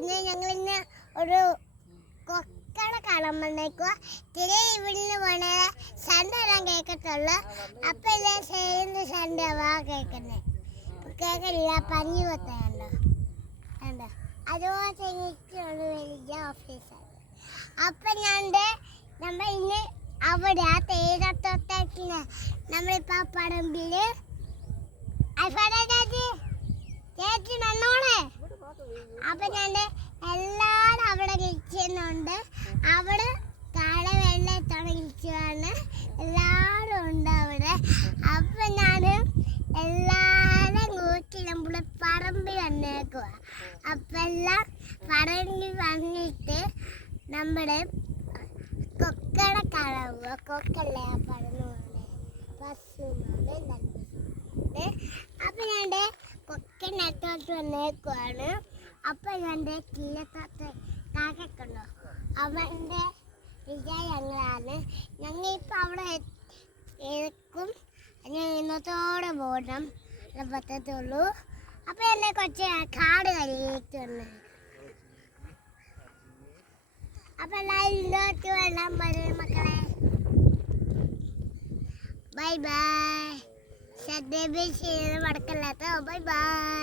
ഇന്ന് ഞങ്ങളിന്ന് ഒരു കൊക്കട കാണാൻ വന്നേക്കുക. ചില ഇവിടുന്ന് പോണ സൺഡേ വരാൻ കേൾക്കത്തുള്ളു. അപ്പം ഇല്ല ചെയ്യുന്ന സൺഡേ വാ കേൾക്കുന്നത് കേൾക്കില്ല. പഞ്ഞി കൊത്തയുണ്ടോ ഉണ്ടോ അതുപോലെ എനിക്കുള്ള വലിയ ഓഫീസാണ്. അപ്പം നമ്മൾ ഇന്ന് അവിടെ ആ തേയിലത്തോട്ടത്തിന് നമ്മളിപ്പോൾ പറമ്പിൽ ചേച്ചി നന്നോളെ. അപ്പൊ എല്ലാരും അവിടെ ഇരിക്കുന്നുണ്ട്. അവിടെ താഴെ വെള്ളത്തോടെ ഇരിക്കുവാണ്. എല്ലാരും ഉണ്ട് അവിടെ. അപ്പൊ എല്ലാരും നോക്കി നമ്മുടെ പറമ്പിൽ വന്നേക്കുക. അപ്പൊ എല്ലാം പറമ്പിൽ വന്നിട്ട് നമ്മുടെ കൊക്കടെ കാണുക. കൊക്കല്ലേ ആ പറന്ന് പോലെ പശുമാണ്. അപ്പൊ കൊക്കനകത്തോട്ട് വന്നേക്കുവാണ്. അപ്പൊ കിഴത്തോട്ട് കാക്കക്കുണ്ടോ അവന്റെ വിജയങ്ങളാണ്. ഞങ്ങളിപ്പോൾ അവിടെ എത്തും. ഇന്നത്തോടെ പോകണം പറ്റത്തുള്ളൂ. അപ്പൊ കുറച്ച് കാട് കഴിയിട്ട് വന്ന് അപ്പൊ എല്ലാവരും ഇങ്ങോട്ട് വേണം പറയും മക്കളെ. Bye bye. സബ്സ്ക്രൈബ് ചെയ്ത് മറക്കല്ലാട്ടോ. Bye bye.